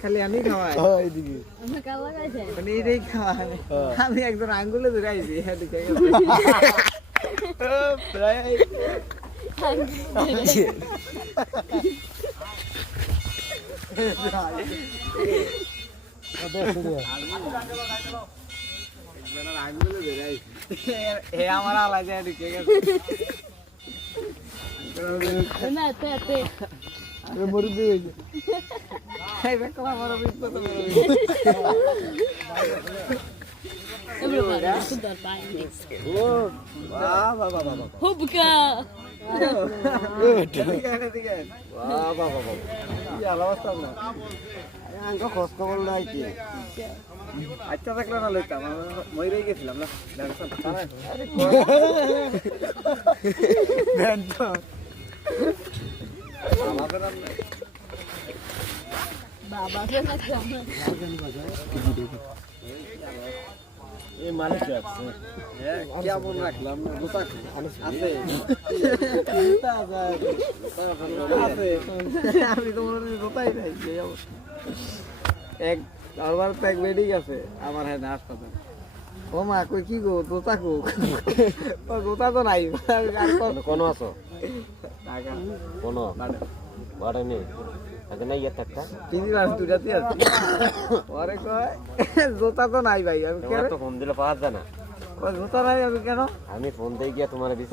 খালি আমি খাওয়াই আমি একজন আঙ্গুলে ধরে আইছি আমার আলাই যায় ঢুকে গেছে মরুদি খোঁজ খবর নাই কি আচ্ছা থাকলে না লইতাম মরে গেছিলাম না কেমন রাখলাম আমি তো মনে হয় জোতাই নাই এক আমার তো এক বেডিং আছে আমার হ্যাঁ হাসপাতাল ও মা কই কি গো জোতা কো জোতা তো নাই কোনো আছো কোনো বাড়ে নেই আগে নাই ইয়ে থাকতা তিন মাস দুটাতে আছে পরে কয় জোতা তো নাই ভাই আমি কেন তো ফোন দিলে পাওয়া যায় না জোতা নাই আমি কেন আমি ফোন দিয়ে গিয়া তোমার দিছি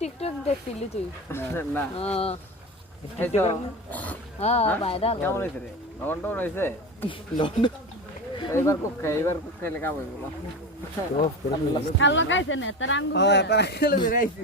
টিকটক দেখছিলি তুই না ভাইরাল কেমন হয়েছে রে লন্ডন হয়েছে এবার কোক খাইলে কাম হইব কালো খাইছে না তার আঙ্গুল হ্যাঁ তারা খেলে বেরাইছি